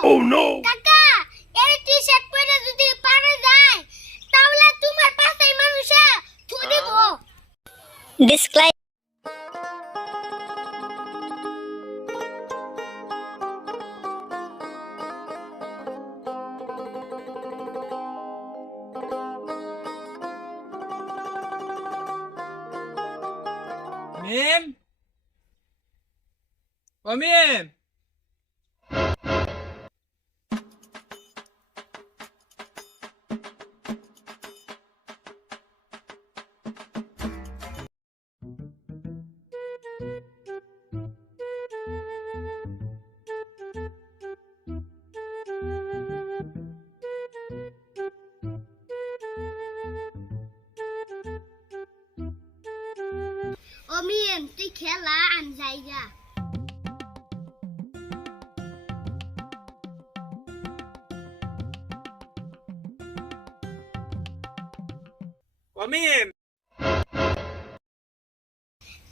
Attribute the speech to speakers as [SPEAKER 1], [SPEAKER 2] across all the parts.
[SPEAKER 1] ও
[SPEAKER 2] no oh, কাকা
[SPEAKER 3] এই T shirt পরে যদি পারে
[SPEAKER 2] যায় তাহলে তোমার পাশে মানুষে থু দিব। ডিসক্লাইম মেম ও আমি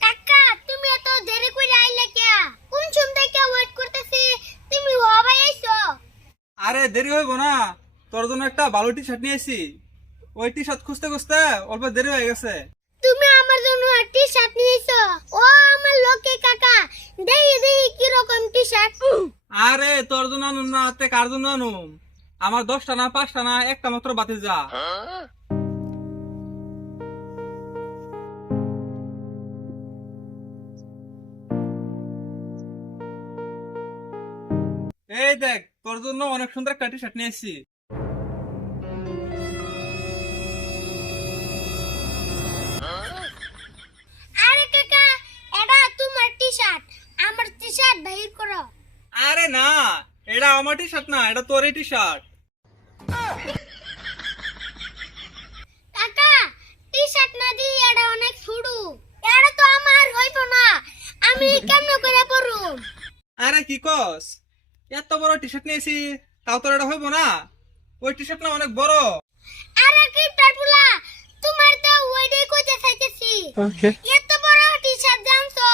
[SPEAKER 3] কাকা তুমি এত দেরি করে আইলে কে? কোন সময় থেকে ওয়েট করতেছি? তুমি হবাই আইছো।
[SPEAKER 2] আরে দেরি হইব না। তোর জন্য একটা ভালো টি শার্ট নিয়েছি ওই টি শার্ট খুঁজতে খুঁজতে অল্প দেরি হয়ে গেছে।
[SPEAKER 3] তুমি আমার জন্য টি শার্ট নিয়েছো ও আমার লোকে কাকা দেই দেই কি রকম টি শার্ট
[SPEAKER 2] আরে তোর আনুন কার জন্য আনুম আমার দশটা না, পাঁচটা না, একটা মাত্র বাতি যা। এই দেখ, তোর জন্য অনেক সুন্দর একটা টি শার্ট নিয়েছি
[SPEAKER 3] এটা আমার টি শার্ট
[SPEAKER 2] না এটা তোরই টি শার্ট
[SPEAKER 3] কাকা টি শার্ট না দি এটা অনেক ছুড়ু। এটা তো আমার হইতো না। আমি কেমন করে পরুম
[SPEAKER 2] আরে কি কস? এত বড় টি শার্ট নিয়েছি তাও তোর এটা হইব না? ওই টি শার্ট না অনেক বড়।
[SPEAKER 3] আরে কিপটার পুলা তোমার তো ওইটাই কইতে চাইতেছি। এত বড় টি শার্ট জানছো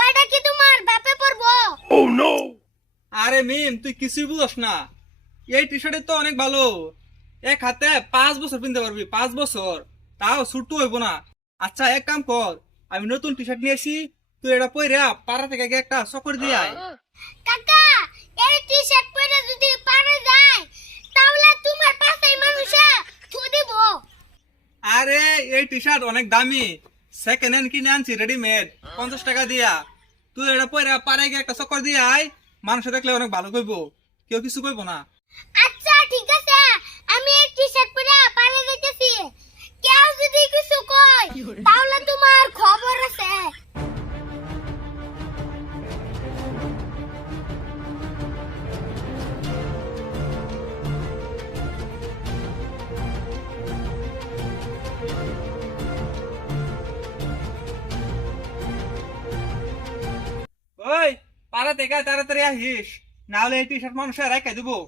[SPEAKER 3] ওইটা কি তোমার বাপে পরবো?
[SPEAKER 2] আরে মিম তুই কিছুই বুঝস না। এই টি শার্টের তো অনেক ভালো। এক হাতে পাঁচ বছর পিনতে পারবি পাঁচ বছর। তাও ছুট্টু হইব না। আচ্ছা এক কাম কর আমি নতুন টি শার্ট নিয়েছি তুই এটা পরে পাড়া থেকে একটা চকর দিয়ে আয়।
[SPEAKER 3] কাকা এই টি শার্ট পরে যদি পারে যায় তাহলে তোমার পাশে মানুষে থু দিব।
[SPEAKER 2] আরে এই টি শার্ট অনেক দামি। সেকেন্ড হ্যান্ড কিনে আনছি রেডিমেড পঞ্চাশ টাকা দিয়া। তুই এটা পরে পাড়ায় গিয়ে একটা চকর দিয়ে আয় মানুষ দেখলে অনেক ভালো কইব। কেউ কিছু কইব না।
[SPEAKER 3] আচ্ছা ঠিক আছে। আমি এই টি শার্ট পরে পারে যাইতেছি। কেউ যদি কিছু কয় তাহলে তোমার খবর আছে।
[SPEAKER 2] ওই পাড়া থেকে তাড়াতাড়ি আহিস, নাহলে এই টি শার্ট মানুষের রাখা দেবো।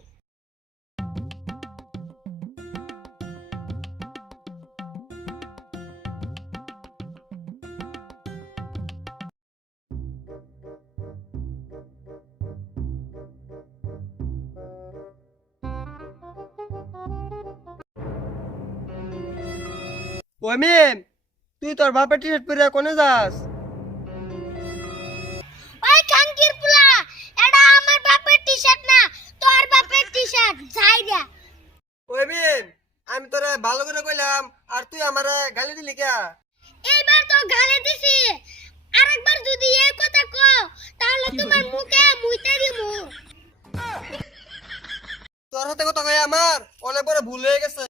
[SPEAKER 4] ওই মিম, তুই তোর বাপের টি শার্ট পরে কোনে যাস?
[SPEAKER 3] খাঙ্কির পুলা। এটা আমার বাপের টি শার্ট না তোর বাপের টি শার্ট যাই দে।
[SPEAKER 4] ওই মিম আমি তোরে ভালো করে কইলাম আর তুই আমারে গালি দিলি কে?
[SPEAKER 3] এইবার তো গালে দিছি। আরেকবার যদি এই কথা কও তাহলে তোমার মুখে মুইতে দিমু।
[SPEAKER 4] তোর হাতে কথা কই আমার অনেক বড় ভুল হয়ে গেছে।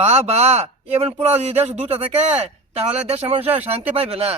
[SPEAKER 4] বা বা এমন পুরা যদি দেশ দুটা থাকে তাহলে দেশ মানুষের শান্তি পাইবে না।